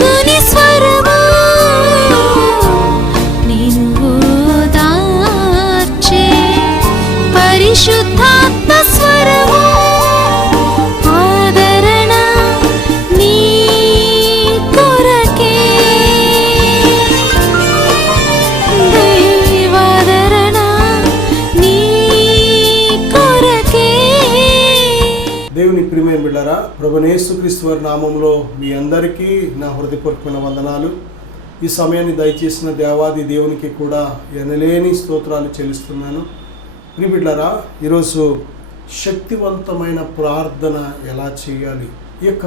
వెలుగుని స్వరము నేను ఓదార్చే పరిశుద్ధాత్మ స్వరము ఆదరణ నీ కొరకే దైవాదరణ నీ కొరకే. దేవుని ప్రియమైన బిడ్డలారా, ప్రభువైన యేసుక్రీస్తు వారి నామములో మీ అందరికీ నా హృదయపూర్వకమైన వందనాలు. ఈ సమయాన్ని దయచేసిన దేవాది దేవునికి కూడా ఎనలేని స్తోత్రాలు చెల్లిస్తున్నాను. ప్రియ బిడ్డలారా, ఈరోజు శక్తివంతమైన ప్రార్థన ఎలా చేయాలి, ఈ యొక్క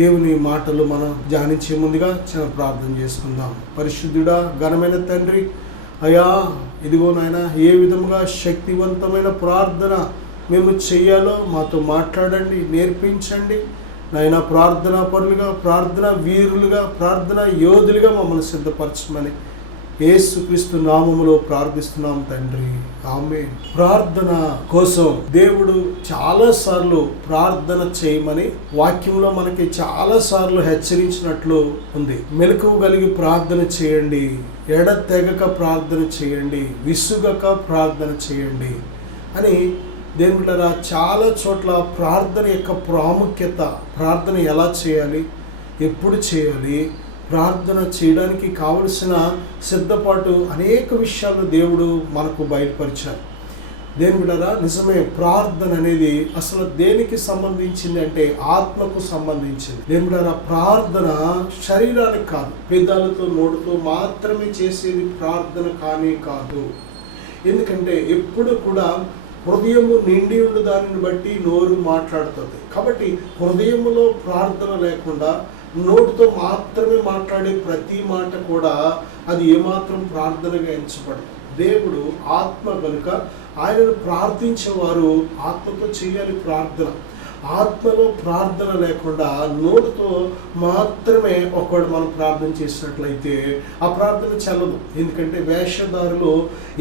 దేవుని మాటలు మనం ధ్యానించే ముందుగా చిన్న ప్రార్థన చేసుకుందాం. పరిశుద్ధుడా, ఘనమైన తండ్రి, అయ్యా ఇదిగో నాయన, ఏ విధముగా శక్తివంతమైన ప్రార్థన మేము చెయ్యాలో మాతో మాట్లాడండి, నేర్పించండి నాయన. ప్రార్థనా పరులుగా, ప్రార్థనా వీరులుగా, ప్రార్థనా యోధులుగా మమ్మల్ని సిద్ధపరచమని యేసుక్రీస్తు నామములో ప్రార్థిస్తున్నాం తండ్రి, ఆమేన్. ప్రార్థన కోసం దేవుడు చాలాసార్లు ప్రార్థన చేయమని వాక్యంలో మనకి చాలాసార్లు హెచ్చరించినట్లు ఉంది. మెలకువ కలిగి ప్రార్థన చేయండి, ఎడతెగక ప్రార్థన చేయండి, విసుగక ప్రార్థన చేయండి అని దేవుళ్ళరా చాలా చోట్ల ప్రార్థన యొక్క ప్రాముఖ్యత, ప్రార్థన ఎలా చేయాలి, ఎప్పుడు చేయాలి, ప్రార్థన చేయడానికి కావలసిన సిద్ధపాటు అనేక విషయాలు దేవుడు మనకు బయలుపరిచారు. దేవుళ్ళరా, నిజమే, ప్రార్థన అనేది అసలు దేనికి సంబంధించింది అంటే ఆత్మకు సంబంధించింది. దేవుళ్ళరా, ప్రార్థన శరీరానికి కాదు, పెదాలతో నోటితో మాత్రమే చేసేది ప్రార్థన కానే కాదు. ఎందుకంటే ఎప్పుడు కూడా హృదయము నిండి ఉన్న దానిని బట్టి నోరు మాట్లాడుతుంది. కాబట్టి హృదయములో ప్రార్థన లేకుండా నోటితో మాత్రమే మాట్లాడే ప్రతి మాట కూడా అది ఏమాత్రం ప్రార్థనగా ఎంచబడదు. దేవుడు ఆత్మ కనుక ఆయనను ప్రార్థించేవారు ఆత్మతో చేయాలి ప్రార్థన. ఆత్మలో ప్రార్థన లేకుండా నోటితో మాత్రమే ఒకవేళ మనం ప్రార్థన చేసినట్లయితే ఆ ప్రార్థన చెల్లదు. ఎందుకంటే వేషధారులు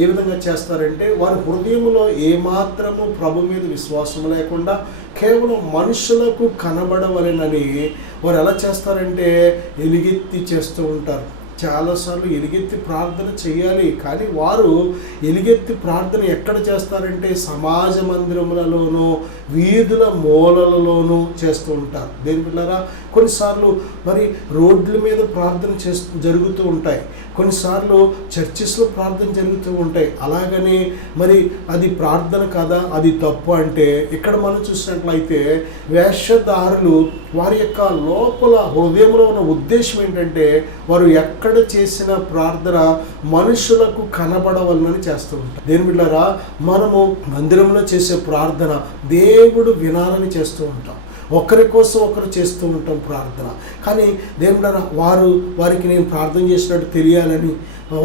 ఏ విధంగా చేస్తారంటే వారి హృదయంలో ఏమాత్రము ప్రభు మీద విశ్వాసం లేకుండా కేవలం మనుషులకు కనబడవలెనని వారు ఎలా చేస్తారంటే ఎలుగెత్తి చేస్తూ ఉంటారు. చాలాసార్లు ఎలుగెత్తి ప్రార్థన చేయాలి, కానీ వారు ఎలుగెత్తి ప్రార్థన ఎక్కడ చేస్తారంటే సమాజ మందిరములలోనూ వీధుల మూలలలోనూ చేస్తూ ఉంటారు. దేని పిల్లరా, కొన్నిసార్లు మరి రోడ్ల మీద ప్రార్థన జరుగుతూ ఉంటాయి, కొన్నిసార్లు చర్చెస్లో ప్రార్థన జరుగుతూ ఉంటాయి. అలాగని మరి అది ప్రార్థన కాదా, అది తప్పు అంటే ఇక్కడ మనం చూసినట్లయితే వేషధారులు వారి యొక్క లోపల హృదయంలో ఉన్న ఉద్దేశం ఏంటంటే వారు ఎక్కడ చేసిన ప్రార్థన మనుషులకు కనబడవలనని చేస్తూ ఉంటారు. దేని బిడ్డలారా, మనము మందిరంలో చేసే ప్రార్థన దేవుడు వినాలని చేస్తూ ఉంటాం. ఒకరి కోసం ఒకరు చేస్తూ ఉంటాం ప్రార్థన. కానీ దేవుడా, వారికి నేను ప్రార్థన చేసినట్టు తెలియాలని,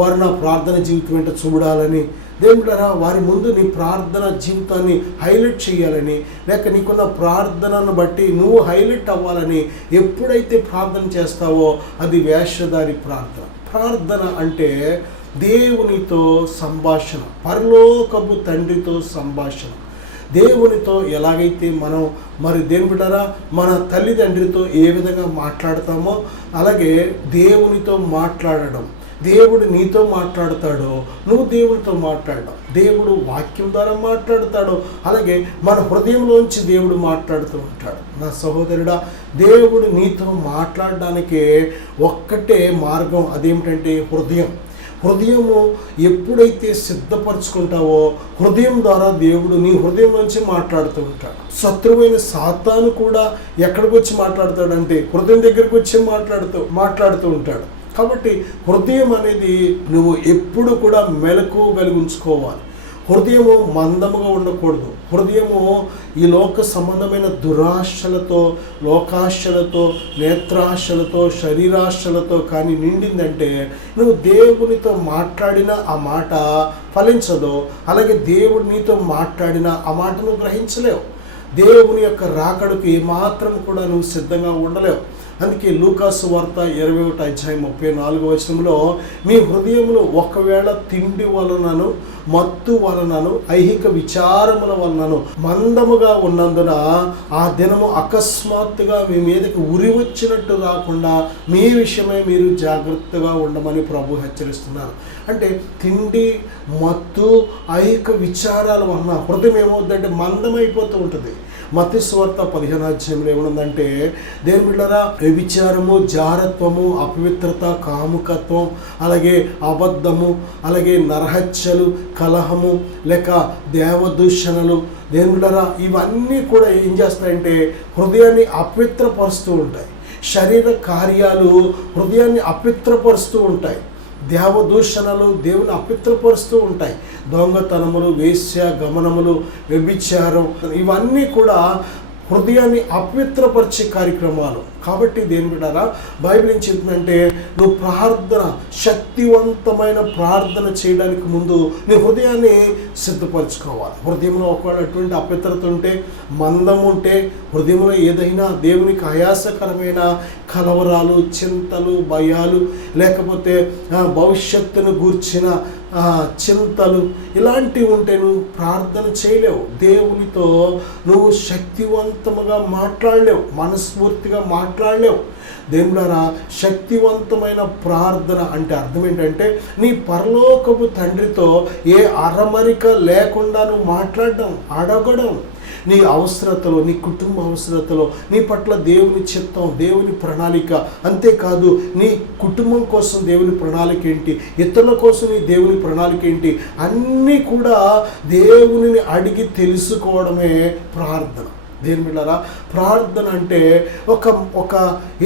వారు నా ప్రార్థన జీవితం ఏంటో చూడాలని, దేవుడారా వారి ముందు నీ ప్రార్థన జీవితాన్ని హైలైట్ చేయాలని, లేక నీకున్న ప్రార్థనను బట్టి నువ్వు హైలైట్ అవ్వాలని ఎప్పుడైతే ప్రార్థన చేస్తావో అది వేషధారి ప్రార్థన. ప్రార్థన అంటే దేవునితో సంభాషణ, పరలోకపు తండ్రితో సంభాషణ. దేవునితో ఎలాగైతే మనం మరి దేవుని బిడ్డలారా మన తల్లిదండ్రితో ఏ విధంగా మాట్లాడతామో అలాగే దేవునితో మాట్లాడడం. దేవుడు నీతో మాట్లాడతాడో నువ్వు దేవునితో మాట్లాడడం. దేవుడు వాక్యం ద్వారా మాట్లాడతాడో అలాగే మన హృదయంలోంచి దేవుడు మాట్లాడుతూ ఉంటాడు. నా సహోదరుడా, దేవుడు నీతో మాట్లాడడానికే ఒక్కటే మార్గం, అదేమిటంటే హృదయం. హృదయము ఎప్పుడైతే సిద్ధపరచుకుంటావో హృదయం ద్వారా దేవుడు నీ హృదయం నుంచి మాట్లాడుతూ ఉంటాడు. శత్రువైన సాతాను కూడా ఎక్కడికి వచ్చి మాట్లాడతాడంటే హృదయం దగ్గరికి వచ్చి మాట్లాడుతూ ఉంటాడు. కాబట్టి హృదయం అనేది నువ్వు ఎప్పుడు కూడా మెలకువ కలిగి ఉంచుకోవాలి. హృదయము మందముగా ఉండకూడదు. హృదయము ఈ లోక సంబంధమైన దురాశలతో, లోకాశలతో, నేత్రాశలతో, శరీరాశలతో కానీ నిండిందంటే నువ్వు దేవునితో మాట్లాడిన ఆ మాట ఫలించదు. అలాగే దేవుడు నీతో మాట్లాడిన ఆ మాట నువ్వు గ్రహించలేవు. దేవుని యొక్క రాకడకు ఏమాత్రం కూడా నువ్వు సిద్ధంగా ఉండలేవు. అందుకే లూకాసు వార్త 21:34 మీ హృదయములు ఒకవేళ తిండి వలనను మత్తు వలనను ఐహిక విచారముల వలనను మందముగా ఉన్నందున ఆ దినము అకస్మాత్తుగా మీ మీదకి ఉరి వచ్చినట్టు రాకుండా మీ విషయమై మీరు జాగ్రత్తగా ఉండమని ప్రభు హెచ్చరిస్తున్నారు. అంటే తిండి మత్తు ఐహిక విచారాల వలన హృదయం ఏమవుతుందంటే మందమైపోతూ ఉంటుంది. మత్తయి సువార్త 15 ఏమనుందంటే దేని బిడ్డలారా, వ్యభిచారము, జారత్వము, అపవిత్రత, కాముకత్వం, అలాగే అబద్ధము, అలాగే నరహత్యలు, కలహము, లేక దేవదూషణలు, దేని బిడ్డలారా ఇవన్నీ కూడా ఏం చేస్తాయంటే హృదయాన్ని అపవిత్రపరుస్తూ ఉంటాయి. శరీర కార్యాలు హృదయాన్ని అపవిత్రపరుస్తూ ఉంటాయి. దేవదూషణలు దేవుని అపవిత్రపరుస్తూ ఉంటాయి. దొంగతనములు, వేశ్య గమనములు, వ్యభిచారం ఇవన్నీ కూడా హృదయాన్ని అపవిత్రపరిచే కార్యక్రమాలు. కాబట్టి దేని బిడ్డారా, బైబిల్ ఏం చెప్తుందంటే నువ్వు ప్రార్థన, శక్తివంతమైన ప్రార్థన చేయడానికి ముందు నీ హృదయాన్ని సిద్ధపరచుకోవాలి. హృదయంలో ఒకవేళ అటువంటి అపవిత్రత ఉంటే, మందం ఉంటే, హృదయంలో ఏదైనా దేవునికి ఆయాసకరమైన కలవరాలు, చింతలు, భయాలు, లేకపోతే భవిష్యత్తును గూర్చిన చింతలు ఇలాంటివి ఉంటే నువ్వు ప్రార్థన చేయలేవు. దేవునితో నువ్వు శక్తివంతముగా మాట్లాడలేవు, మనస్ఫూర్తిగా మాట్లాడలేవు. దేవులారా, శక్తివంతమైన ప్రార్థన అంటే అర్థం ఏంటంటే నీ పరలోకపు తండ్రితో ఏ అరమరిక లేకుండా నువ్వు మాట్లాడడం, అడగడం, నీ అవసరతలో, నీ కుటుంబ అవసరతలో, నీ పట్ల దేవుని చిత్తం, దేవుని ప్రణాళిక, అంతేకాదు నీ కుటుంబం కోసం దేవుని ప్రణాళిక ఏంటి, ఇతరుల కోసం నీ దేవుని ప్రణాళిక ఏంటి, అన్నీ కూడా దేవునిని అడిగి తెలుసుకోవడమే ప్రార్థన. దేని బిడ్డలారా, ప్రార్థన అంటే ఒక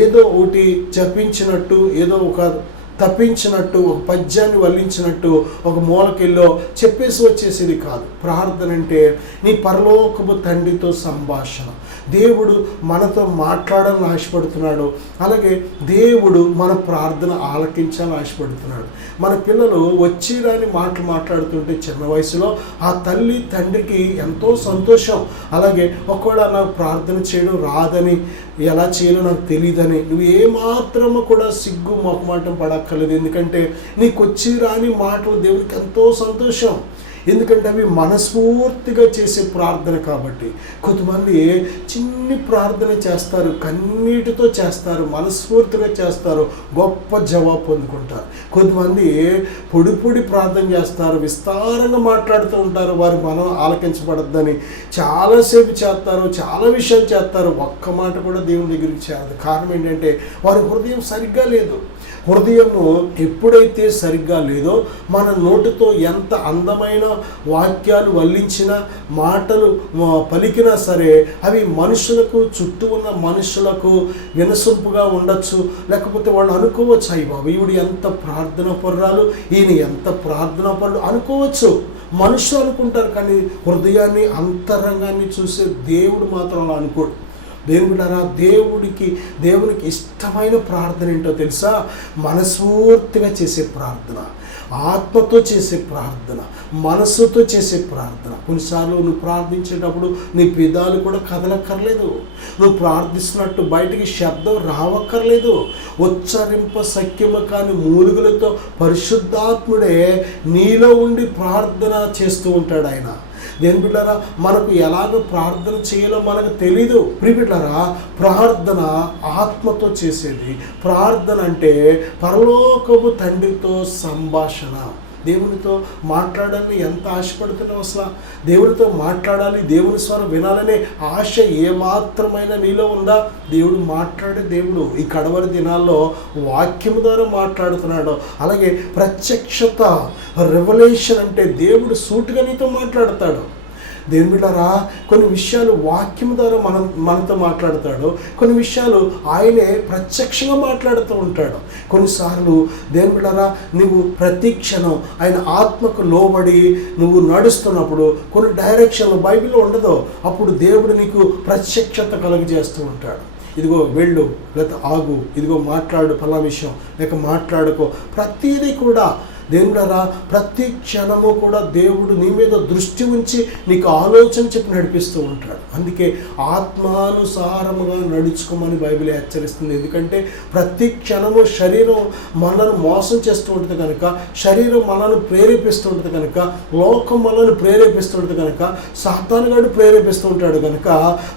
ఏదో ఒకటి జపించినట్టు, ఏదో ఒక తప్పించినట్టు, ఒక పద్యాన్ని వల్లించినట్టు ఒక మూలకెళ్ళో చెప్పేసి వచ్చేసేది కాదు. ప్రార్థన అంటే నీ పరలోకపు తండ్రితో సంభాషణ. దేవుడు మనతో మాట్లాడాలని ఆశపడుతున్నాడు. అలాగే దేవుడు మన ప్రార్థన ఆలకించాలని ఆశపడుతున్నాడు. మన పిల్లలు వచ్చి రాని మాటలు మాట్లాడుతుంటే చిన్న వయసులో ఆ తల్లి తండ్రికి ఎంతో సంతోషం. అలాగే ఒకవేళ నాకు ప్రార్థన చేయడం రాదని, ఎలా చేయాలో నాకు తెలియదని నువ్వు ఏమాత్రము కూడా సిగ్గు మొహమాటం పడక్కర్లేదు. ఎందుకంటే నీకు వచ్చి రాని మాటలు దేవుడికి ఎంతో సంతోషం. ఎందుకంటే అవి మనస్ఫూర్తిగా చేసే ప్రార్థన కాబట్టి. కొంతమంది చిన్ని ప్రార్థన చేస్తారు, కన్నీటితో చేస్తారు, మనస్ఫూర్తిగా చేస్తారు, గొప్ప జవాబు పొందుకుంటారు. కొంతమంది పొడి ప్రార్థన చేస్తారు, విస్తారంగా మాట్లాడుతూ ఉంటారు, వారి మనం ఆలకించబడద్దని చాలాసేపు చేస్తారు, చాలా విషయాలు చేస్తారు, ఒక్క మాట కూడా దేవుని దగ్గరికి చేరదు. కారణం ఏంటంటే వారి హృదయం సరిగ్గా లేదు. హృదయము ఎప్పుడైతే సరిగ్గా లేదో మన నోటితో ఎంత అందమైన వాక్యాలు వల్లించిన మాటలు పలికినా సరే అవి మనుషులకు, చుట్టూ ఉన్న మనుషులకు వినసొంపుగా ఉండొచ్చు. లేకపోతే వాళ్ళు అనుకోవచ్చు, అయ్యి బాబు ఈవిడ ఎంత ప్రార్థన పరురాలు, ఈయన ఎంత ప్రార్థన పరుడు అనుకోవచ్చు. మనుషులు అనుకుంటారు, కానీ హృదయాన్ని, అంతరంగాన్ని చూసే దేవుడు మాత్రం అలా అనుకోడు. దేవుడారా, దేవునికి ఇష్టమైన ప్రార్థన ఏంటో తెలుసా? మనస్ఫూర్తిగా చేసే ప్రార్థన, ఆత్మతో చేసే ప్రార్థన, మనస్సుతో చేసే ప్రార్థన. కొన్నిసార్లు నువ్వు ప్రార్థించేటప్పుడు నీ పెదాలు కూడా కదలక్కర్లేదు. నువ్వు ప్రార్థిస్తున్నట్టు బయటికి శబ్దం రావక్కర్లేదు. ఉచ్చరింప సఖ్యము కాని మూలుగులతో పరిశుద్ధాత్ముడే నీలో ఉండి ప్రార్థన చేస్తూ ఉంటాడు ఆయన. దేని బిడ్డారా, మనకు ఎలాగ ప్రార్థన చేయాలో మనకు తెలీదు. ప్రియబిడ్డారా, ప్రార్థన ఆత్మతో చేసేది. ప్రార్థన అంటే పరలోకపు తండ్రితో సంభాషణ. దేవునితో మాట్లాడాలని ఎంత ఆశపడుతున్నావు? అసలు దేవుడితో మాట్లాడాలి, దేవుని స్వరం వినాలనే ఆశ ఏమాత్రమైనా నీలో ఉందా? దేవుడు మాట్లాడే దేవుడు ఈ కడవరి దినాల్లో వాక్యం ద్వారా మాట్లాడుతున్నాడు. అలాగే ప్రత్యక్షత, రెవల్యూషన్ అంటే దేవుడు సూటిగా నీతో మాట్లాడతాడు. దేవుని బిడ్డలారా, కొన్ని విషయాలు వాక్యం ద్వారా మనతో మాట్లాడతాడు, కొన్ని విషయాలు ఆయనే ప్రత్యక్షంగా మాట్లాడుతూ ఉంటాడు. కొన్నిసార్లు దేవుని బిడ్డలారా, నువ్వు ప్రతి క్షణం ఆయన ఆత్మకు లోబడి నువ్వు నడుస్తున్నప్పుడు కొన్ని డైరెక్షన్లు బైబిల్లో ఉండదో, అప్పుడు దేవుడు నీకు ప్రత్యక్షత కలుగజేస్తూ ఉంటాడు. ఇదిగో వెళ్ళు, లేకపోతే ఆగు, ఇదిగో మాట్లాడు ఫలానా విషయం, లేక మాట్లాడుకో. ప్రతిదీ కూడా దేవుడారా ప్రతి క్షణము కూడా దేవుడు నీ మీద దృష్టి ఉంచి నీకు ఆలోచన చెప్పి నడిపిస్తూ ఉంటాడు. అందుకే ఆత్మానుసారముగా నడుచుకోమని బైబిల్ హెచ్చరిస్తుంది. ఎందుకంటే ప్రతి క్షణము శరీరం మనల్ని మోసం చేస్తూ ఉంటుంది కనుక, శరీరం మనల్ని ప్రేరేపిస్తూ ఉంటుంది కనుక, లోకం మనల్ని ప్రేరేపిస్తూ ఉంటుంది కనుక, సాతానుగాడు ప్రేరేపిస్తూ ఉంటాడు కనుక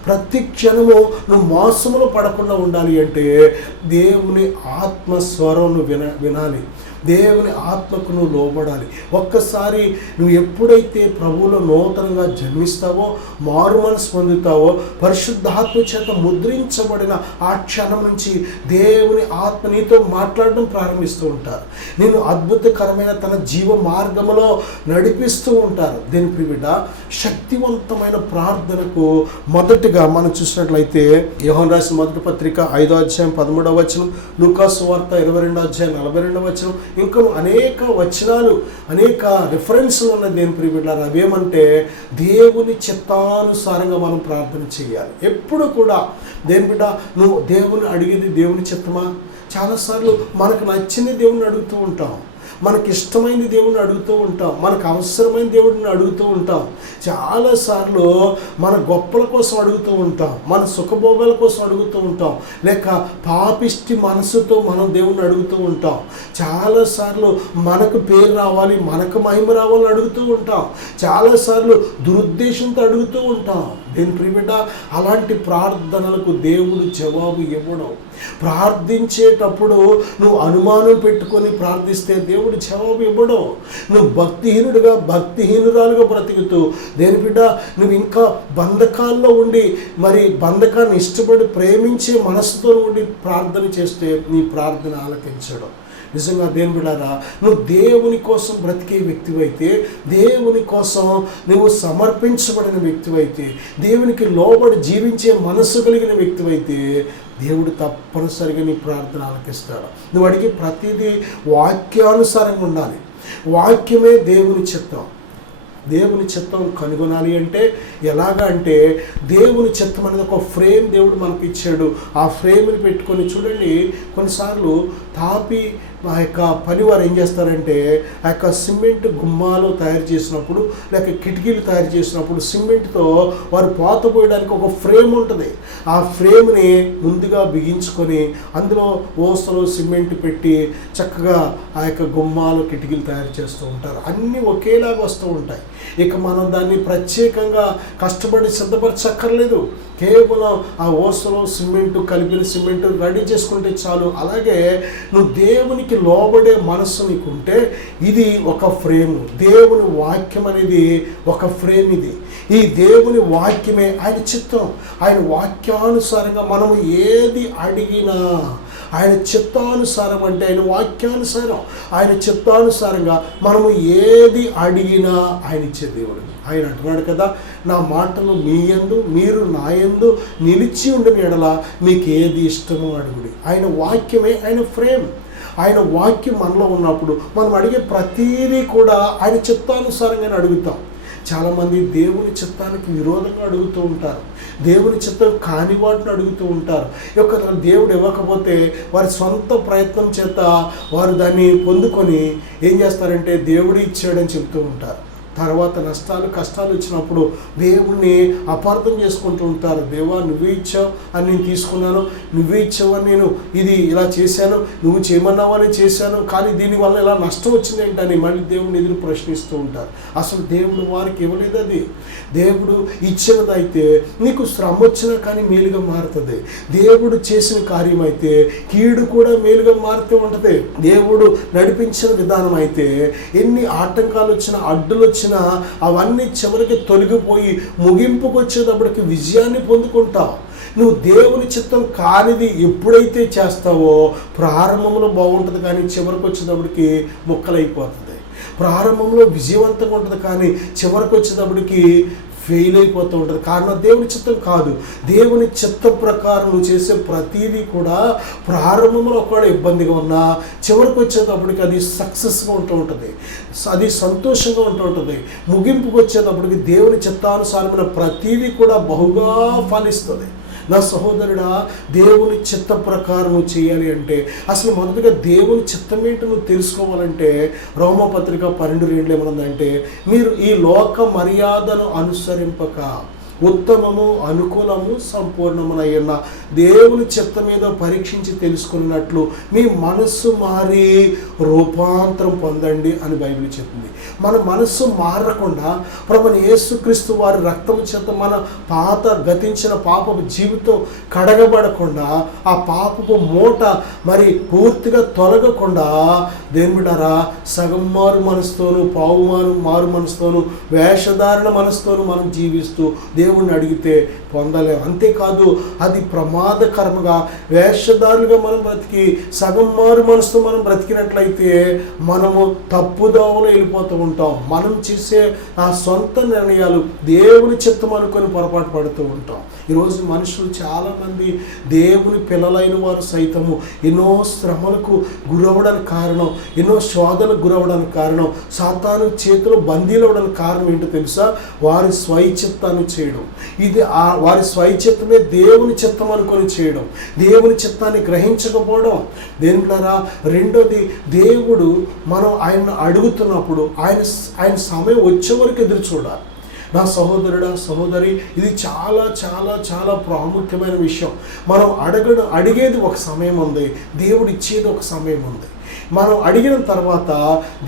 ప్రతి క్షణము నువ్వు మోసములో పడకుండా ఉండాలి అంటే దేవుని ఆత్మస్వరం నువ్వు వినాలి. దేవుని ఆత్మకు నువ్వు లోబడాలి. ఒక్కసారి నువ్వు ఎప్పుడైతే ప్రభువులో నూతనంగా జన్మిస్తావో, మారు మనసు పొందుతావో, పరిశుద్ధాత్మ చేత ముద్రించబడిన ఆ క్షణం నుంచి దేవుని ఆత్మ నీతో మాట్లాడడం ప్రారంభిస్తూ ఉంటారు. నేను అద్భుతకరమైన తన జీవ మార్గములో నడిపిస్తూ ఉంటారు. దీని ప్రియుడ శక్తివంతమైన ప్రార్థనకు మొదటిగా మనం చూసినట్లయితే యోహాను రాసిన మొదటి పత్రిక 5వ అధ్యాయం 13వ వచనం, లూకా సువార్త 22వ అధ్యాయం 42వ వచనం, ఇంకా అనేక వచనాలు, అనేక రిఫరెన్స్లు ఉన్న దేని ప్రియులారా అవేమంటే దేవుని చిత్తానుసారంగా మనం ప్రార్థన చేయాలి. ఎప్పుడు కూడా దేని బిడ్డ నువ్వు దేవుని అడిగేది దేవుని చిత్తమా? చాలాసార్లు మనకు నచ్చింది దేవుని అడుగుతూ ఉంటాం, మనకి ఇష్టమైనది దేవుడిని అడుగుతూ ఉంటాం, మనకు అవసరమైన దేవుడిని అడుగుతూ ఉంటాం. చాలాసార్లు మన గొప్పల కోసం అడుగుతూ ఉంటాం, మన సుఖభోగాల కోసం అడుగుతూ ఉంటాం, లేక పాపిష్టి మనసుతో మనం దేవుడిని అడుగుతూ ఉంటాం. చాలాసార్లు మనకు పేరు రావాలి, మనకు మహిమ రావాలని అడుగుతూ ఉంటాం, చాలాసార్లు దురుద్దేశంతో అడుగుతూ ఉంటాం. దేని ప్రియబిడ్డ అలాంటి ప్రార్థనలకు దేవుడు జవాబు ఇవ్వడం. ప్రార్థించేటప్పుడు నువ్వు అనుమానం పెట్టుకొని ప్రార్థిస్తే దేవుడు జవాబు ఇవ్వడం. నువ్వు భక్తిహీనుడిగా భక్తిహీనురాలుగా బ్రతుకుతూ దేని బిడ్డ నువ్వు ఇంకా బంధకాల్లో ఉండి మరి బంధకాన్ని ఇష్టపడి ప్రేమించే మనసుతో ఉండి ప్రార్థన చేస్తే నీ ప్రార్థన ఆలకించడం. నిజంగా దేని బిడ్డారా నువ్వు దేవుని కోసం బ్రతికే వ్యక్తివైతే, దేవుని కోసం నువ్వు సమర్పించబడిన వ్యక్తివైతే, దేవునికి లోబడి జీవించే మనస్సు కలిగిన వ్యక్తివైతే దేవుడు తప్పనిసరిగా నీ ప్రార్థన ఆలకిస్తాడు. నువ్వు అడిగే ప్రతిదీ వాక్యానుసారంగా ఉండాలి. వాక్యమే దేవుని చిత్తం. దేవుని చిత్తం కనుగొనాలి అంటే ఎలాగా అంటే దేవుని చిత్తం అనేది ఒక ఫ్రేమ్ దేవుడు మనకి ఇచ్చాడు. ఆ ఫ్రేమ్ని పెట్టుకొని చూడండి, కొన్నిసార్లు తాపి ఆ యొక్క పనివారు ఏం చేస్తారంటే ఆ యొక్క సిమెంట్ గుమ్మాలు తయారు చేసినప్పుడు లేక కిటికీలు తయారు చేసినప్పుడు సిమెంట్తో వారు పోత పోయడానికి ఒక ఫ్రేమ్ ఉంటుంది. ఆ ఫ్రేమ్ని ముందుగా బిగించుకొని అందులో ఓసలు సిమెంట్ పెట్టి చక్కగా ఆ యొక్క గుమ్మాలు కిటికీలు తయారు చేస్తూ ఉంటారు. అన్నీ ఒకేలాగా వస్తూ ఉంటాయి. ఇక మనం దాన్ని ప్రత్యేకంగా కష్టపడి సిద్ధపరచక్కర్లేదు. కేవలం ఆ ఓసలో సిమెంటు కలిపిన సిమెంటు రెడీ చేసుకుంటే చాలు. అలాగే నువ్వు దేవునికి లోబడే మనస్సు నీకుంటే ఇది ఒక ఫ్రేము. దేవుని వాక్యం అనేది ఒక ఫ్రేమ్. ఇది ఈ దేవుని వాక్యమే ఆయన చిత్తం. ఆయన వాక్యానుసారంగా మనము ఏది అడిగినా ఆయన చిత్తానుసారం అంటే ఆయన వాక్యానుసారం, ఆయన చిత్తానుసారంగా మనము ఏది అడిగినా ఆయన ఇచ్చే దేవుడు. ఆయన అంటున్నాడు కదా, నా మాటలు మీ యందు మీరు నా యందు నిలిచి ఉండిన ఎడల మీకు ఏది ఇష్టమో అడుగుడి. ఆయన వాక్యమే ఆయన ఫ్రేమ్. ఆయన వాక్యం మనలో ఉన్నప్పుడు మనం అడిగే ప్రతీదీ కూడా ఆయన చిత్తానుసారంగానే అడుగుతాం. చాలామంది దేవుని చిత్తానికి విరోధంగా అడుగుతూ ఉంటారు, దేవుని చిత్తం కాని వాటిని అడుగుతూ ఉంటారు. దేవుడు ఇవ్వకపోతే వారి సొంత ప్రయత్నం చేత వారు దాన్ని పొందుకొని ఏం చేస్తారంటే దేవుడు ఇచ్చాడని చెప్తూ ఉంటారు. తర్వాత నష్టాలు కష్టాలు వచ్చినప్పుడు దేవుణ్ణి అపార్థం చేసుకుంటూ ఉంటారు. దేవా నువ్వే ఇచ్చావు అని నేను తీసుకున్నాను, నువ్వే ఇచ్చావని నేను ఇది ఇలా చేశాను, నువ్వు చేయమన్నావని చేశాను, కానీ దీనివల్ల ఇలా నష్టం వచ్చింది ఏంటని మళ్ళీ దేవుని ఎదురు ప్రశ్నిస్తూ ఉంటారు. అసలు దేవుడు వారికి ఇవ్వలేదు. అది దేవుడు ఇచ్చినదైతే నీకు శ్రమ వచ్చినా కానీ మేలుగా మారుతుంది. దేవుడు చేసిన కార్యం అయితే కీడు కూడా మేలుగా మారుతూ ఉంటుంది. దేవుడు నడిపించిన విధానం అయితే ఎన్ని ఆటంకాలు వచ్చినా అడ్డులు వచ్చినా అవన్నీ చివరికి తొలగిపోయి ముగింపుకు వచ్చేటప్పటికి విజయాన్ని పొందుకుంటావు. నువ్వు దేవుని చిత్తం కానిది ఎప్పుడైతే చేస్తావో ప్రారంభంలో బాగుంటుంది కానీ చివరికి వచ్చేటప్పటికి ముక్కలైపోతుంది. ప్రారంభంలో విజయవంతంగా ఉంటుంది కానీ చివరికి వచ్చేటప్పటికి ఫెయిల్ అయిపోతూ ఉంటుంది. కారణం దేవుని చిత్తం కాదు. దేవుని చిత్తం ప్రకారం నువ్వు చేసే ప్రతీదీ కూడా ప్రారంభంలో ఒకవేళ ఇబ్బందిగా ఉన్నా చివరికి వచ్చేటప్పటికి అది సక్సెస్గా ఉంటూ ఉంటుంది, అది సంతోషంగా ఉంటూ ఉంటుంది. ముగింపుకు వచ్చేటప్పటికి దేవుని చిత్తానుసారమైన ప్రతీదీ కూడా బహుగా ఫలిస్తుంది. నా సహోదరుడా, దేవుని చిత్త ప్రకారం నువ్వు చేయాలి అంటే అసలు మొదటిగా దేవుని చిత్తం ఏంటో నువ్వు తెలుసుకోవాలంటే రోమపత్రిక 12:2 ఏమన్నదంటే, మీరు ఈ లోక మర్యాదను అనుసరింపక ఉత్తమము, అనుకూలము, సంపూర్ణమునైన దేవుని చిత్తం మీద పరీక్షించి తెలుసుకున్నట్లు మీ మనస్సు మారి రూపాంతరం పొందండి అని బైబిల్ చెప్తుంది. మన మనస్సు మారకుండా ప్రభువైన యేసుక్రీస్తు వారి రక్తము చేత మన పాత గతించిన పాపపు జీవితం కడగబడకుండా, ఆ పాపపు మూట మరి పూర్తిగా తొలగకుండా దేవుడారా సగం మారు మనసుతోను, మారు మనసుతోను, వేషధారణ మనసుతోను మనం జీవిస్తూ దేవుణ్ణి అడిగితే పొందలేము. అంతేకాదు అది ప్రమాదకరముగా వేషధారులుగా మనం బ్రతికి సగం మారు మనసుతో మనం బ్రతికినట్లయితే మనము తప్పుదోవలో వెళ్ళిపోతూ ఉంటాం. మనం చేసే ఆ సొంత నిర్ణయాలు దేవుని చిత్తం అనుకొని పొరపాటు పడుతూ ఉంటాం. ఈరోజు మనుషులు చాలామంది దేవుని పిల్లలైన వారు సైతము ఎన్నో శ్రమలకు గురవడానికి కారణం, ఎన్నో శోధనకు గురవడానికి కారణం, సాతాను చేతిలో బందీలు అవ్వడానికి కారణం ఏంటో తెలుసా? వారి స్వైచిత్తాన్ని చేయడం. ఇది వారి స్వైచిత్తమే దేవుని చిత్తం అనుకొని చేయడం, దేవుని చిత్తాన్ని గ్రహించకపోవడం. దేవుడారా, రెండోది దేవుడు మనం ఆయన అడుగుతున్నప్పుడు ఆయన సమయం వచ్చే వరకు ఎదురు చూడాలి. నా సహోదరుడా, సహోదరి, ఇది చాలా చాలా చాలా ప్రాముఖ్యమైన విషయం. మనం అడిగేది ఒక సమయం ఉంది, దేవుడు ఇచ్చేది ఒక సమయం ఉంది. మనం అడిగిన తర్వాత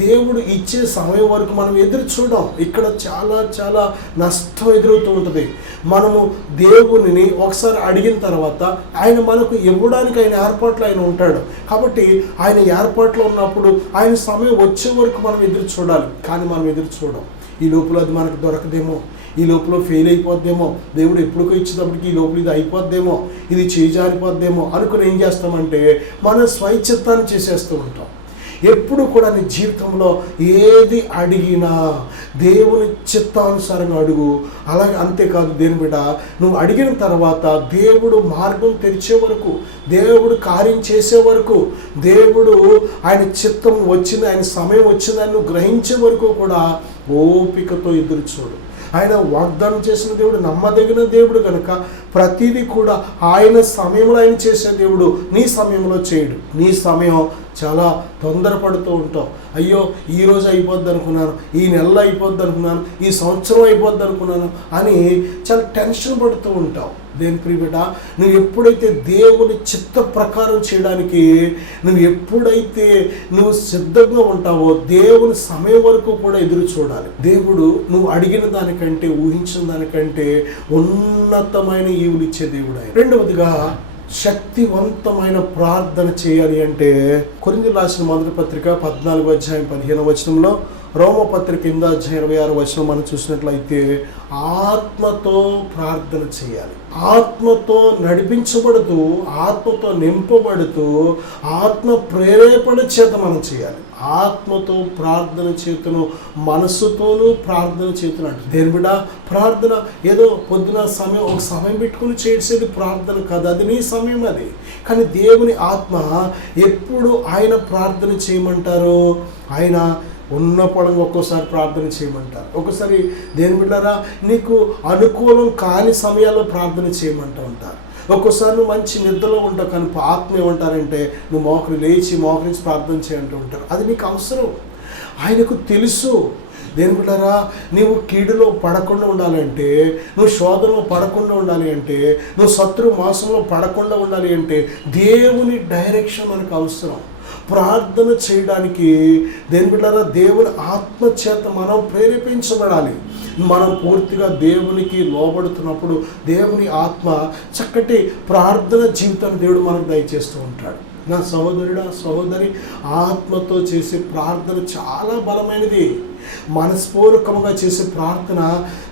దేవుడు ఇచ్చే సమయం వరకు మనం ఎదురు చూడం. ఇక్కడ చాలా చాలా నష్టం ఎదురవుతూ ఉంటుంది. మనము దేవునిని ఒకసారి అడిగిన తర్వాత ఆయన మనకు ఇవ్వడానికి ఆయన ఏర్పాట్లు ఆయన ఉంటాడు. కాబట్టి ఆయన ఏర్పాట్లు ఉన్నప్పుడు ఆయన సమయం వచ్చే వరకు మనం ఎదురు చూడాలి. కానీ మనం ఎదురు చూడం. ఈ లోపల అది మనకు దొరకదేమో, ఈ లోపల ఫెయిల్ అయిపోద్దేమో, దేవుడు ఎప్పుడుకో ఇచ్చేటప్పటికి ఈ లోపల ఇది అయిపోద్దేమో, ఇది చేజారిపోద్దేమో అనుకుని ఏం చేస్తామంటే మన స్వైచిత్తాన్ని చేసేస్తూ ఉంటాం. ఎప్పుడు కూడా నీ జీవితంలో ఏది అడిగినా దేవుని చిత్తానుసారంగా అడుగు. అలాగే అంతేకాదు, దేని బిడ్డ, నువ్వు అడిగిన తర్వాత దేవుడు మార్గం తెరిచే వరకు, దేవుడు కార్యం చేసే వరకు, దేవుడు ఆయన చిత్తం వచ్చింది, ఆయన సమయం వచ్చిందని నువ్వు గ్రహించే వరకు కూడా ఓపికతో ఎదురు చూడు. ఆయన వాగ్దానం చేసిన దేవుడు నమ్మదగిన దేవుడు కనుక ప్రతిదీ కూడా ఆయన సమయంలో ఆయన చేసే దేవుడు నీ సమయంలో చేయడు. నీ సమయం చాలా తొందరపడుతూ ఉంటావు. అయ్యో ఈరోజు అయిపోద్ది అనుకున్నాను, ఈ నెలలో అయిపోద్ది అనుకున్నాను, ఈ సంవత్సరం అయిపోద్ది అనుకున్నాను అని చాలా టెన్షన్ పడుతూ ఉంటావు. దేని ప్రియబిడ్డ, నువ్వు ఎప్పుడైతే దేవుని చిత్త ప్రకారం చేయడానికి నువ్వు సిద్ధంగా ఉంటావో దేవుని సమయం వరకు కూడా ఎదురు చూడాలి. దేవుడు నువ్వు అడిగిన దానికంటే, ఊహించిన దానికంటే ఉన్నతమైన ఈవులు ఇచ్చే దేవుడు ఆయన. రెండవదిగా శక్తివంతమైన ప్రార్థన చేయాలి అంటే కొరింథీయులకు రాసిన మొదటి పత్రిక 14:15 రోమపత్రిక 8:26 మనం చూసినట్లయితే ఆత్మతో ప్రార్థన చేయాలి. ఆత్మతో నడిపించబడుతూ, ఆత్మతో నింపబడుతూ, ఆత్మ ప్రేరేపణ చేత మనం చేయాలి. ఆత్మతో ప్రార్థన చేతును, మనస్సుతోనూ ప్రార్థన చేతును అంటే దేని బిడ్డ, ప్రార్థన ఏదో పొద్దున సమయం ఒక సమయం పెట్టుకుని చేసేది ప్రార్థన కాదు, అది నీ సమయం అది. కానీ దేవుని ఆత్మ ఎప్పుడు ఆయన ప్రార్థన చేయమంటారు, ఆయన ఉన్న పొడంగా ఒక్కోసారి ప్రార్థన చేయమంటారు. ఒక్కోసారి దేని బిడ్డారా నీకు అనుకూలం కాని సమయాల్లో ప్రార్థన చేయమంటూ ఉంటారు. ఒక్కోసారి నువ్వు మంచి నిద్రలో ఉంటావు, కానీ ఆత్మ ఏమంటారంటే నువ్వు మోకరించి ప్రార్థన చేయంటూ ఉంటారు. అది నీకు అవసరం, ఆయనకు తెలుసు. దేని బిడ్డారా, నీవు కీడులో పడకుండా ఉండాలంటే, నువ్వు శోధనలో పడకుండా ఉండాలి అంటే, నువ్వు శత్రు మోసంలో పడకుండా ఉండాలి అంటే దేవుని డైరెక్షన్ మనకు అవసరం. ప్రార్థన చేయడానికి దేని బిడ్డారా దేవుని ఆత్మచేత మనం ప్రేరేపించబడాలి. మనం పూర్తిగా దేవునికి లోబడుతున్నప్పుడు దేవుని ఆత్మ చక్కటి ప్రార్థన జీవితాన్ని దేవుడు మనకు దయచేస్తూ ఉంటాడు. నా సహోదరుడా, సహోదరి, ఆత్మతో చేసే ప్రార్థన చాలా బలమైనది. మనస్పూర్వకంగా చేసే ప్రార్థన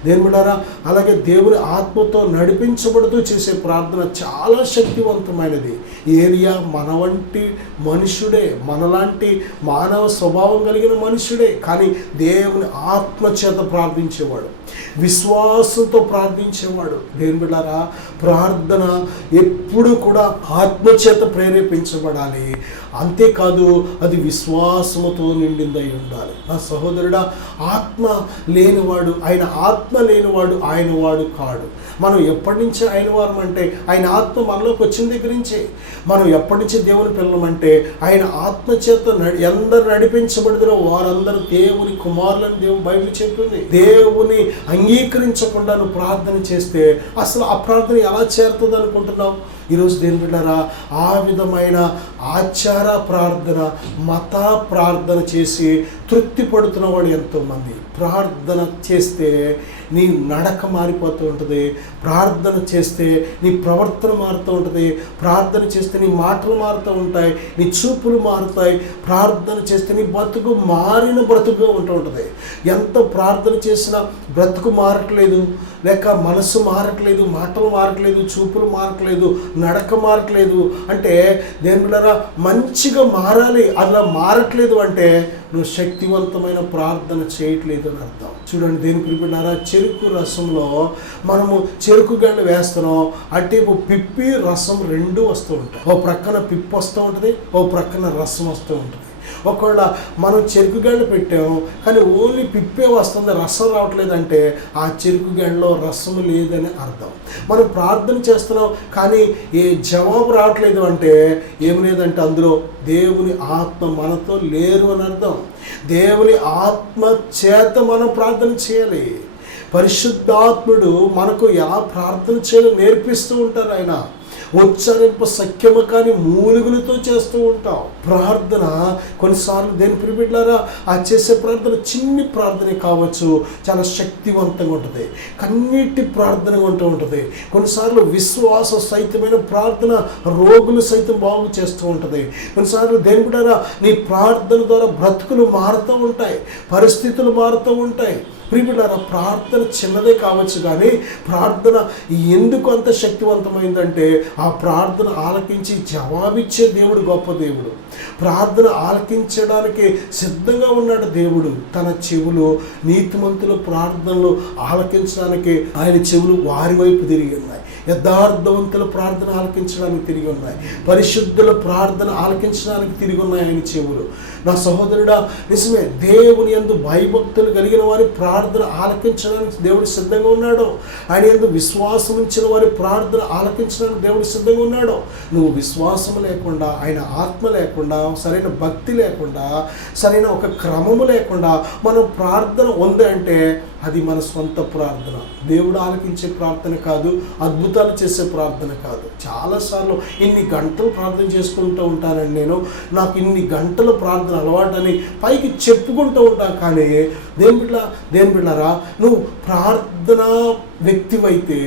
దేని బిడ్డారా, అలాగే దేవుని ఆత్మతో నడిపించబడుతూ చేసే ప్రార్థన చాలా శక్తివంతమైనది. ఏలియా మన వంటి మనుషుడే, మనలాంటి మానవ స్వభావం కలిగిన మనుషుడే, కానీ దేవుని ఆత్మ చేత ప్రార్థించేవాడు, విశ్వాసంతో ప్రార్థించేవాడు. దేని బిడ్డారా, ప్రార్థన ఎప్పుడు కూడా ఆత్మచేత ప్రేరేపించబడాలి. అంతేకాదు అది విశ్వాసముతో నిండిందై ఉండాలి. నా సహోదరుడా, ఆత్మ లేనివాడు ఆయన వాడు కాడు. మనం ఎప్పటి నుంచి ఆయన వారం అంటే ఆయన ఆత్మ మనలోకి వచ్చిన దగ్గర నుంచే. మనం ఎప్పటి నుంచి దేవుని పిల్లమంటే ఆయన ఆత్మ చేత ఎందరు నడిపించబడిదో వారందరూ దేవుని కుమారులని దేవుని బైబిల్ చెప్తుంది. దేవుని అంగీకరించకుండా నువ్వు ప్రార్థన చేస్తే అసలు ఆ ప్రార్థన ఎలా చేరుతుంది అనుకుంటున్నావు? ఈరోజు దేని బిడ్డారా, ఆ విధమైన ఆచార ప్రార్థన, మత ప్రార్థన చేసి తృప్తి పడుతున్న వాడు ఎంతోమంది. ప్రార్థన చేస్తే నీ నడక మారిపోతూ ఉంటుంది, ప్రార్థన చేస్తే నీ ప్రవర్తన మారుతూ ఉంటుంది, ప్రార్థన చేస్తే నీ మాటలు మారుతూ ఉంటాయి, నీ చూపులు మారుతాయి, ప్రార్థన చేస్తే నీ బ్రతుకు మారిన బ్రతుకుగా ఉంటూ ఉంటుంది. ఎంత ప్రార్థన చేసినా బ్రతుకు మారట్లేదు, లేక మనసు మారట్లేదు, మాటలు మారట్లేదు, చూపులు మారట్లేదు, నడక మారట్లేదు అంటే దేని బిడ్డరా మంచిగా మారాలి, అలా మారట్లేదు అంటే నువ్వు శక్తివంతమైన ప్రార్థన చేయట్లేదు అని అర్థం. చూడండి దేని బిడ్డరా, చెరుకు రసంలో మనము చెరుకు గడ్డ వేస్తున్నాం, అటేపు పిప్పి రసం రెండు వస్తూ ఉంటాయి. ఓ ప్రక్కన పిప్పి వస్తూ ఉంటుంది, ఓ ప్రక్కన రసం వస్తూ ఉంటుంది. ఒకవేళ మనం చెరుకు గడ్డ పెట్టాము కానీ ఓన్లీ పిప్పే వస్తుంది, రసం రావట్లేదంటే ఆ చెరుకు గడ్డలో రసం లేదని అర్థం. మనం ప్రార్థన చేస్తున్నాం కానీ ఏ జవాబు రావట్లేదు అంటే ఏం లేదంటే అందులో దేవుని ఆత్మ మనతో లేరు అని అర్థం. దేవుని ఆత్మ చేత మనం ప్రార్థన చేయాలి. పరిశుద్ధాత్ముడు మనకు ఎలా ప్రార్థన చేయాలో నేర్పిస్తూ ఉంటారు. ఆయన ఉచ్చరింప సఖ్యము కానీ మూలుగులతో చేస్తూ ఉంటాం ప్రార్థన. కొన్నిసార్లు దేని ప్రియబిడ్డలారా, ఆ చేసే ప్రార్థన చిన్ని ప్రార్థనే కావచ్చు, చాలా శక్తివంతంగా ఉంటుంది, కన్నీటి ప్రార్థనగా ఉంటూ ఉంటుంది. కొన్నిసార్లు విశ్వాస సహితమైన ప్రార్థన రోగులు సైతం బాగు చేస్తూ ఉంటుంది. కొన్నిసార్లు దేని బిడ్డలారా, నీ ప్రార్థన ద్వారా బ్రతుకులు మారుతూ ఉంటాయి, పరిస్థితులు మారుతూ ఉంటాయి. ప్రియబిడ్డలారా, ప్రార్థన చిన్నదే కావచ్చు కానీ ప్రార్థన ఎందుకు అంత శక్తివంతమైందంటే ఆ ప్రార్థన ఆలకించి జవాబిచ్చే దేవుడు గొప్ప దేవుడు. ప్రార్థన ఆలకించడానికి సిద్ధంగా ఉన్నాడు దేవుడు. తన చెవులు నీతిమంతుల ప్రార్థనలు ఆలకించడానికి ఆయన చెవులు వారి వైపు తిరిగి ఉన్నాయి. యథార్థవంతుల ప్రార్థన ఆలకించడానికి తిరిగి ఉన్నాయి, పరిశుద్ధుల ప్రార్థన ఆలకించడానికి తిరిగి ఉన్నాయి ఆయన చెవులు. నా సహోదరుడా, నిజమే, దేవుని యందు భయభక్తులు కలిగిన వారి ప్రార్థన ఆలకించడానికి దేవుడు సిద్ధంగా ఉన్నాడు. ఆయన యందు విశ్వాసం ఉంచిన వారి ప్రార్థన ఆలకించడానికి దేవుడు సిద్ధంగా ఉన్నాడు. నువ్వు విశ్వాసం లేకుండా, ఆయన ఆత్మ లేకుండా, సరైన భక్తి లేకుండా, సరైన ఒక క్రమము లేకుండా మనం ప్రార్థన ఉంది అంటే అది మన సొంత ప్రార్థన, దేవుడు ఆలకించే ప్రార్థన కాదు, అద్భుతాలు చేసే ప్రార్థన కాదు. చాలాసార్లు ఇన్ని గంటలు ప్రార్థన చేసుకుంటూ ఉంటానండి నేను, నాకు ఇన్ని గంటల ప్రార్థన అలవాటని పైకి చెప్పుకుంటూ ఉంటాను. కానీ దేని బిడ్డలారా, నువ్వు ప్రార్థన వ్యక్తివైతే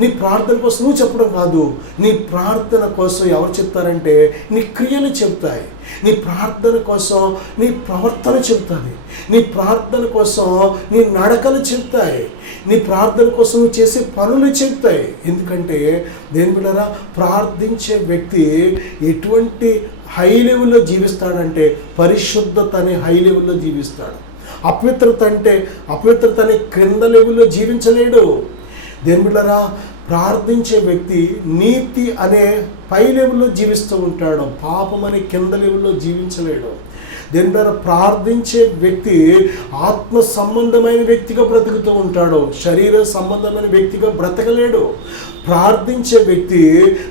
నీ ప్రార్థన కోసం నువ్వు చెప్పడం కాదు, నీ ప్రార్థన కోసం ఎవరు చెప్తారంటే నీ క్రియలు చెప్తాయి. నీ ప్రార్థన కోసం నీ ప్రవర్తన చెప్తుంది, నీ ప్రార్థన కోసం నీ నడకలు చెప్తాయి, నీ ప్రార్థన కోసం నువ్వు చేసే పనులు చెప్తాయి. ఎందుకంటే దేని బిడ్డలారా, ప్రార్థించే వ్యక్తి ఎటువంటి హై లెవెల్లో జీవిస్తాడంటే పరిశుద్ధత అనే హై లెవెల్లో జీవిస్తాడు. అపవిత్రత అనే క్రింద లెవెల్లో జీవించలేడు. దేని బిడ్డలారా, ప్రార్థించే వ్యక్తి నీతి అనే పై లెవెల్లో జీవిస్తూ ఉంటాడు, పాపం అనే కింద లెవెల్లో జీవించలేడు. దేని ద్వారా ప్రార్థించే వ్యక్తి ఆత్మ సంబంధమైన వ్యక్తిగా బ్రతుకుతూ ఉంటాడు, శరీర సంబంధమైన వ్యక్తిగా బ్రతకలేడు. ప్రార్థించే వ్యక్తి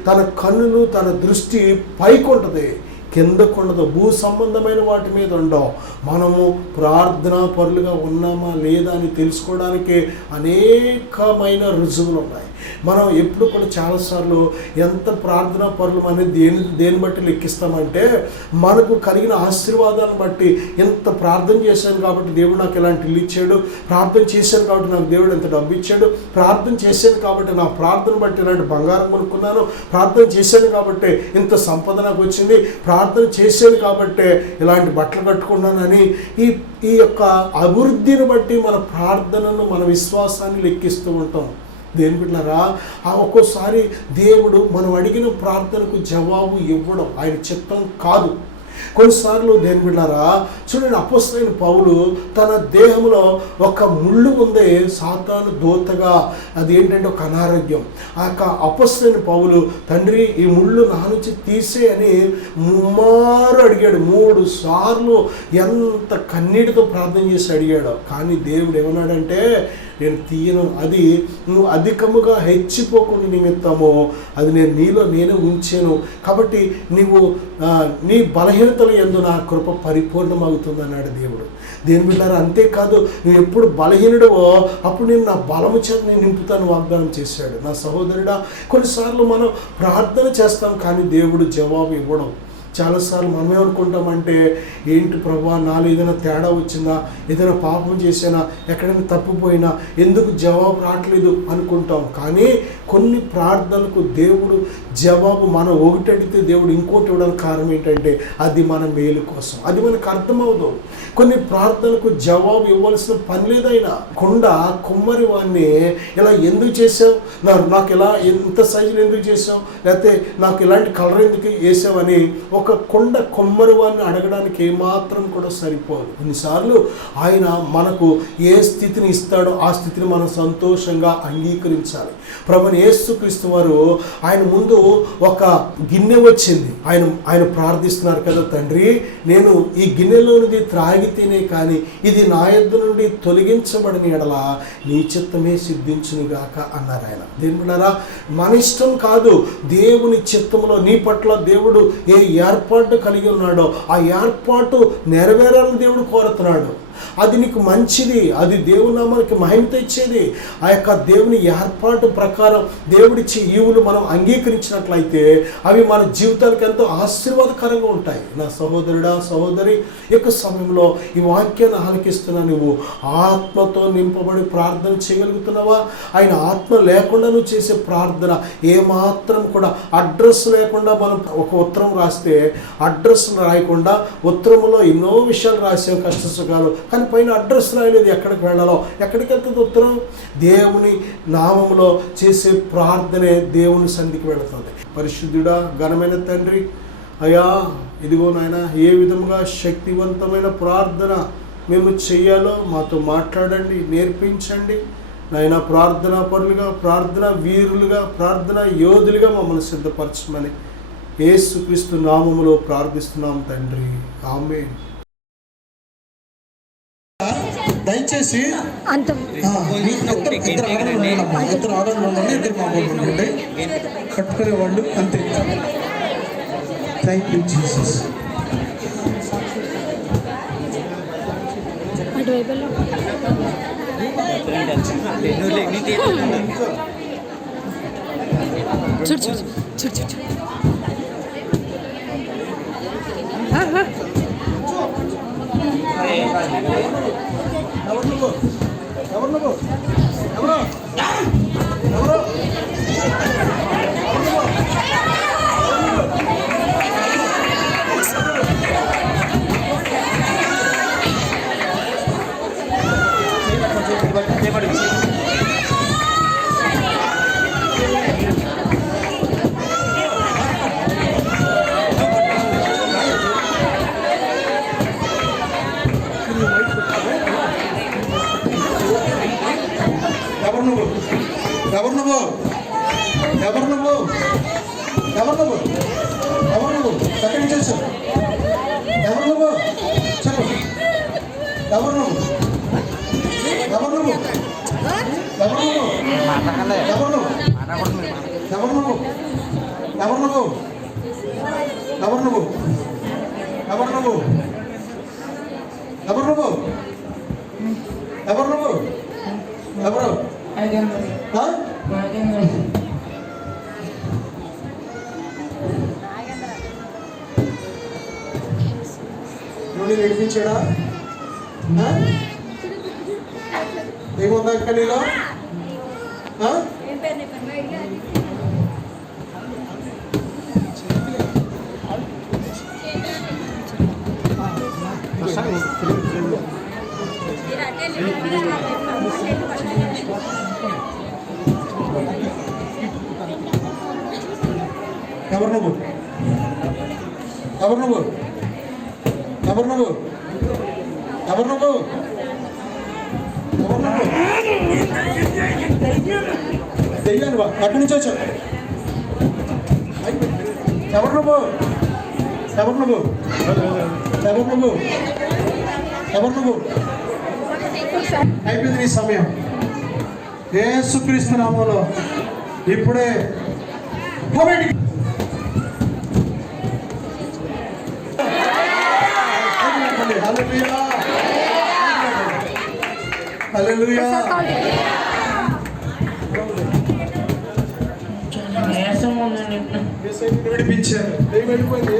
తన కన్నులు, తన దృష్టి పైకి ఉంటుంది, కిందకు ఉండదు, భూ సంబంధమైన వాటి మీద ఉండవు. మనము ప్రార్థనా పరులుగా ఉన్నామా లేదా అని తెలుసుకోవడానికి అనేకమైన రుజువులు ఉన్నాయి. మనం ఎప్పుడు కూడా చాలాసార్లు ఎంత ప్రార్థనా పరులు అనేది దేని బట్టి లెక్కిస్తామంటే మనకు కలిగిన ఆశీర్వాదాలను బట్టి. ఎంత ప్రార్థన చేశాను కాబట్టి దేవుడు నాకు ఇలాంటి ఇల్లు ఇచ్చాడు, ప్రార్థన చేశాను కాబట్టి నాకు దేవుడు ఎంత డబ్బు ఇచ్చాడు, ప్రార్థన చేశాను కాబట్టి నా ప్రార్థన బట్టి ఇలాంటి బంగారం కొనుక్కున్నాను, ప్రార్థన చేశాను కాబట్టి ఇంత సంపద నాకు వచ్చింది, ప్రార్థన చేశాను కాబట్టి ఇలాంటి బట్టలు కట్టుకున్నానని ఈ యొక్క అభివృద్ధిని బట్టి మన ప్రార్థనను, మన విశ్వాసాన్ని లెక్కిస్తూ ఉంటాం. దేని బిడ్డలారా, ఒక్కోసారి దేవుడు మనం అడిగిన ప్రార్థనకు జవాబు ఇవ్వడం ఆయన చిత్తం కాదు. కొన్నిసార్లు దేని బిడ్డారా చూడండి, అపొస్తలుడైన పౌలు తన దేహంలో ఒక ముళ్ళు ఉంది, సాతాను దూతగా, అది ఏంటంటే ఒక అనారోగ్యం. ఆ యొక్క అపొస్తలుడైన పౌలు, తండ్రి ఈ ముళ్ళు నా నుంచి తీసే అని ముమ్మారు అడిగాడు. 3 సార్లు ఎంత కన్నీటితో ప్రార్థన చేసి అడిగాడు. కానీ దేవుడు ఏమన్నాడంటే, నేను తీయను, అది నువ్వు అధికముగా హెచ్చిపోకుండా నిమిత్తము అది నేను నీలో నేనే ఉంచాను, కాబట్టి నీవు నీ బలహీనతలు యందు నా కృప పరిపూర్ణమవుతుంది అన్నాడు దేవుడు. దేని బిడ్డారా, అంతేకాదు నువ్వు ఎప్పుడు బలహీనుడవో అప్పుడు నేను నా బలము చేత నేను నింపుతాను వాగ్దానం చేశాడు. నా సహోదరుడా, కొన్నిసార్లు మనం ప్రార్థన చేస్తాం కానీ దేవుడు జవాబు ఇవ్వడం. చాలాసార్లు మనం ఏమనుకుంటామంటే, ఏంటి ప్రభువా, నాలో ఏదైనా తేడా వచ్చిందా, ఏదైనా పాపం చేసినా, ఎక్కడైనా తప్పిపోయినా, ఎందుకు జవాబు రావట్లేదు అనుకుంటాం. కానీ కొన్ని ప్రార్థనలకు దేవుడు జవాబు మనం ఒకటి అడిగితే దేవుడు ఇంకోటి ఇవ్వడానికి కారణం ఏంటంటే అది మన మేలు కోసం, అది మనకు అర్థమవుదు. కొన్ని ప్రార్థనలకు జవాబు ఇవ్వాల్సిన పని లేదైనా. కుమ్మరి వాడిని ఇలా ఎందుకు చేసావు, నాకు ఇలా ఎంత సైజులు ఎందుకు చేసావు, లేకపోతే నాకు ఇలాంటి కలర్ ఎందుకు వేసావని ఒక కుమ్మరి వాడిని అడగడానికి ఏమాత్రం కూడా సరిపోదు. కొన్నిసార్లు ఆయన మనకు ఏ స్థితిని ఇస్తాడో ఆ స్థితిని మనం సంతోషంగా అంగీకరించాలి. ప్రభువైన యేసుక్రీస్తు వారు ఆయన ముందు ఒక గిన్నె వచ్చింది. ఆయన ప్రార్థిస్తున్నారు కదా, తండ్రి నేను ఈ గిన్నెలోనిది త్రాగితేనే కానీ ఇది నా యొద్ద నుండి తొలగించబడిన ఎడల నీ చిత్తమే సిద్ధించునుగాక అన్నారు ఆయన. దేని బిడ్డారా, మన ఇష్టం కాదు, దేవుని చిత్తంలో నీ పట్ల దేవుడు ఏ ఏర్పాటు కలిగి ఉన్నాడో ఆ ఏర్పాటు నెరవేరాలని దేవుడు కోరుతున్నాడు. అది నీకు మంచిది, అది దేవుని నామానికి మహిమ తెచ్చేది. ఆ యొక్క దేవుని ఏర్పాటు ప్రకారం దేవుడిచ్చే ఈవులు మనం అంగీకరించినట్లయితే అవి మన జీవితానికి ఎంతో ఆశీర్వాదకరంగా ఉంటాయి. నా సహోదరుడా, సహోదరి, యొక్క సమయంలో ఈ వాక్యాన్ని ఆలకిస్తున్నా నువ్వు ఆత్మతో నింపబడి ప్రార్థన చేయగలుగుతున్నావా? ఆయన ఆత్మ లేకుండా నువ్వు చేసే ప్రార్థన ఏమాత్రం కూడా అడ్రస్ లేకుండా, మనం ఒక ఉత్తరం రాస్తే అడ్రస్ రాయకుండా ఉత్తరంలో ఎన్నో విషయాలు రాసాం, కష్టసుఖాలు, కానీ పైన అడ్రస్ రాయలేదు. ఎక్కడికి వెళ్ళాలో, ఎక్కడికి వెళ్తుంది ఉత్తరం? దేవుని నామంలో చేసే ప్రార్థనే దేవుని సన్నిధికి వెళుతుంది. పరిశుద్ధుడా, ఘనమైన తండ్రి, అయ్యా ఇదిగో నాయన, ఏ విధంగా శక్తివంతమైన ప్రార్థన మేము చెయ్యాలో మాతో మాట్లాడండి, నేర్పించండి నాయన. ప్రార్థనా పరులుగా, ప్రార్థనా వీరులుగా, ప్రార్థనా యోధులుగా మమ్మల్ని సిద్ధపరచమని యేసుక్రీస్తు నామములో ప్రార్థిస్తున్నాం తండ్రి, ఆమేన్. దయచేసి ఇద్దరు ఆడవాళ్ళు ఉండండి, ఇద్దరు మామూలు ఉండండి, కట్టుకునే వాళ్ళు అంతే. Thank you Jesus. చూడు చూడు చూడు చూడు. సెకండ్ చేసావు. ఎవరు నువ్వు? చెప్పు. ఎవరు నువ్వు? ఎవరు నువ్వు? ఎవరు నువ్వు? ఎవరు నువ్వు? ఎవరు నువ్వు? ఎవరు నువ్వు? ఎవరు నువ్వు? ఎవరు నువ్వు? ఎవరు నువ్వు? ఎవరు నువ్వు? ఎవరు? నువ్వు నడిపించాడా? ఏముందా ఇంకా నీలో? ఎవరు నువ్వు? ఎవరు నువ్వు? ఎవరు నువ్వు? ఎవరు నువ్వు? ఎవరు నువ్వు? దెయ్యాను అక్కడి నుంచి వచ్చావు. ఎవరు నువ్వు? ఎవరు నువ్వు? ఎవరు నువ్వు? ఎవరు నువ్వు? అయిపోయింది నీ సమయం. యేసుక్రీస్తు నామములో ఇప్పుడే బయటికి. హల్లెలూయా, హల్లెలూయా. విడిపించారు. వెళ్ళిపోయింది.